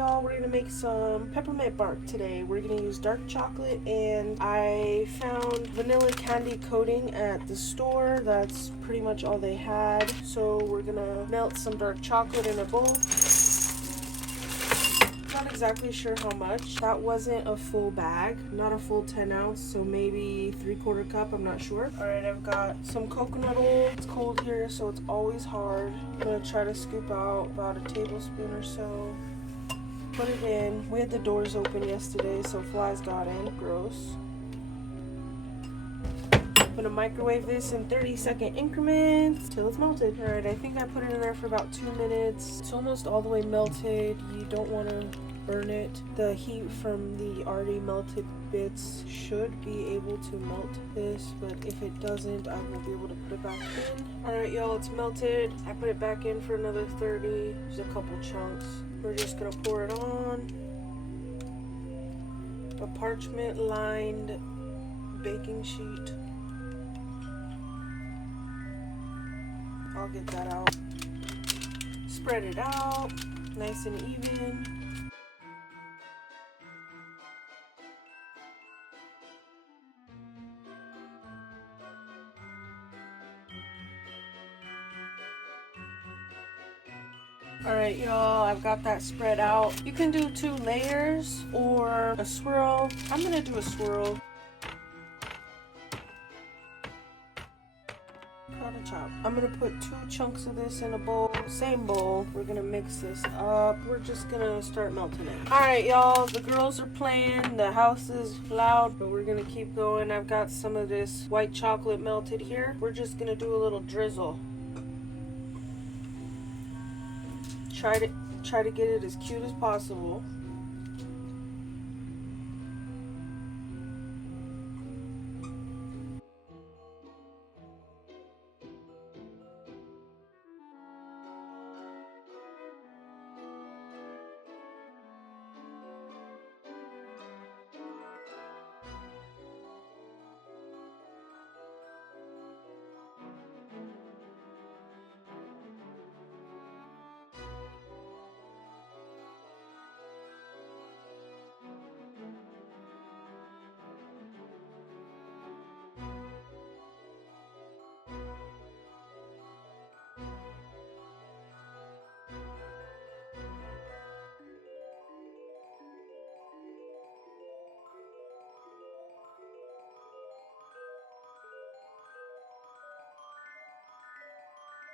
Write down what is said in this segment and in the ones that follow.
y'all, we're gonna make some peppermint bark today. We're gonna use dark chocolate, and I found vanilla candy coating at the store. That's pretty much all they had. So we're gonna melt some dark chocolate in a bowl. Not exactly sure how much. That wasn't a full bag, not a full 10 ounce, so maybe 3/4 cup, I'm not sure. All right, I've got some coconut oil. It's cold here, so it's always hard. I'm gonna try to scoop out about a tablespoon or so. Put it in. We had the doors open yesterday, so flies got in. Gross. I'm gonna microwave this in 30-second increments till it's melted. All right, I think I put it in there for about 2 minutes. It's almost all the way melted. You don't want to burn it. The heat from the already melted bits should be able to melt this, but if it doesn't, I won't be able to put it back in. All right, y'all, it's melted. I put it back in for another 30. There's a couple chunks. We're just gonna pour it on a parchment lined baking sheet. I'll get that out. Spread it out nice and even. All right, y'all, I've got that spread out. You can do 2 layers or a swirl. I'm gonna do a swirl. Chop. I'm gonna put 2 chunks of this in a bowl, same bowl. We're gonna mix this up. We're just gonna start melting it. All right, y'all, the girls are playing. The house is loud, but we're gonna keep going. I've got some of this white chocolate melted here. We're just gonna do a little drizzle. Try to get it as cute as possible.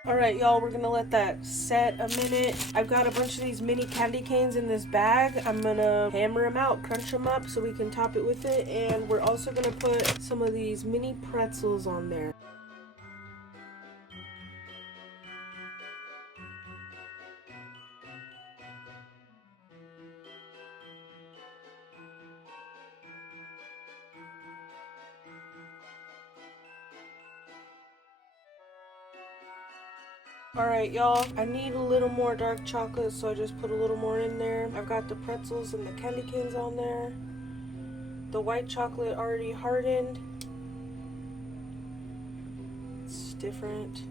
All right, y'all, we're gonna let that set a minute. I've got a bunch of these mini candy canes in this bag. I'm gonna hammer them out, crunch them up so we can top it with it. And we're also gonna put some of these mini pretzels on there. Alright, y'all, I need a little more dark chocolate, so I just put a little more in there. I've got the pretzels and the candy canes on there. The white chocolate already hardened. It's different.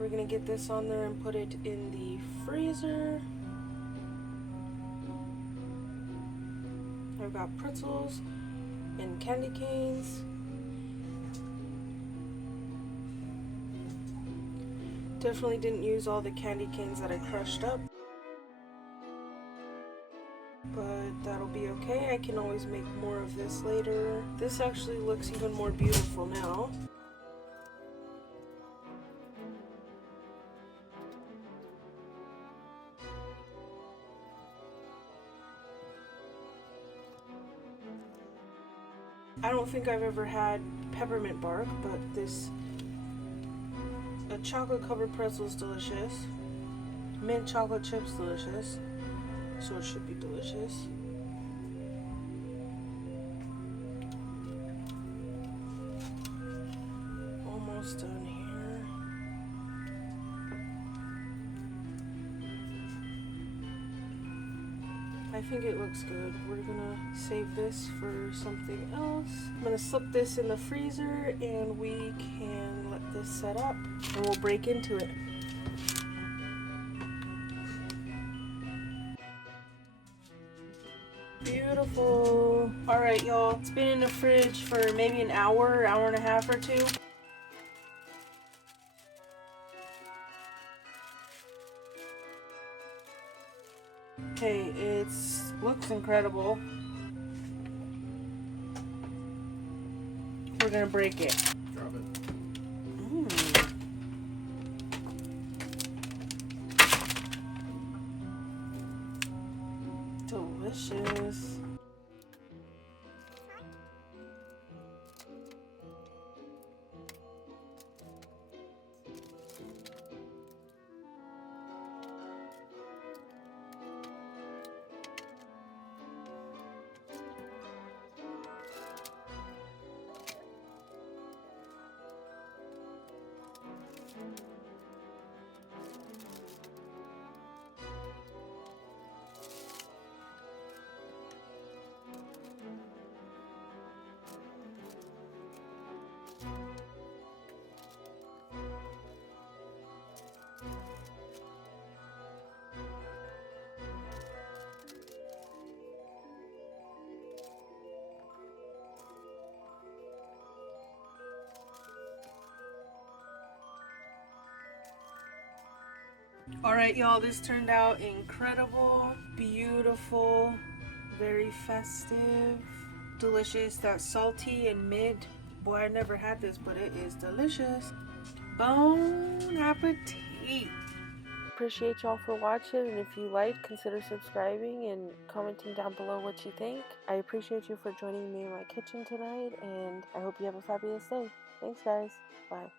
We're gonna get this on there and put it in the freezer. I've got pretzels and candy canes. Definitely didn't use all the candy canes that I crushed up, but that'll be okay. I can always make more of this later. This actually looks even more beautiful now. I don't think I've ever had peppermint bark, but a chocolate covered pretzel is delicious. Mint chocolate chips delicious. So it should be delicious. Almost done here. I think it looks good. We're gonna save this for something else. I'm gonna slip this in the freezer and we can let this set up and we'll break into it. Beautiful. All right, y'all. It's been in the fridge for maybe an hour, hour and a half or two. Okay, it's looks incredible. We're gonna break it. Drop it. Delicious. Alright, y'all, this turned out incredible, beautiful, very festive, delicious. That salty and mint. Boy, I never had this, but it is delicious. Bon appetit! Appreciate y'all for watching, and if you like, consider subscribing and commenting down below what you think. I appreciate you for joining me in my kitchen tonight, and I hope you have a fabulous day. Thanks, guys. Bye.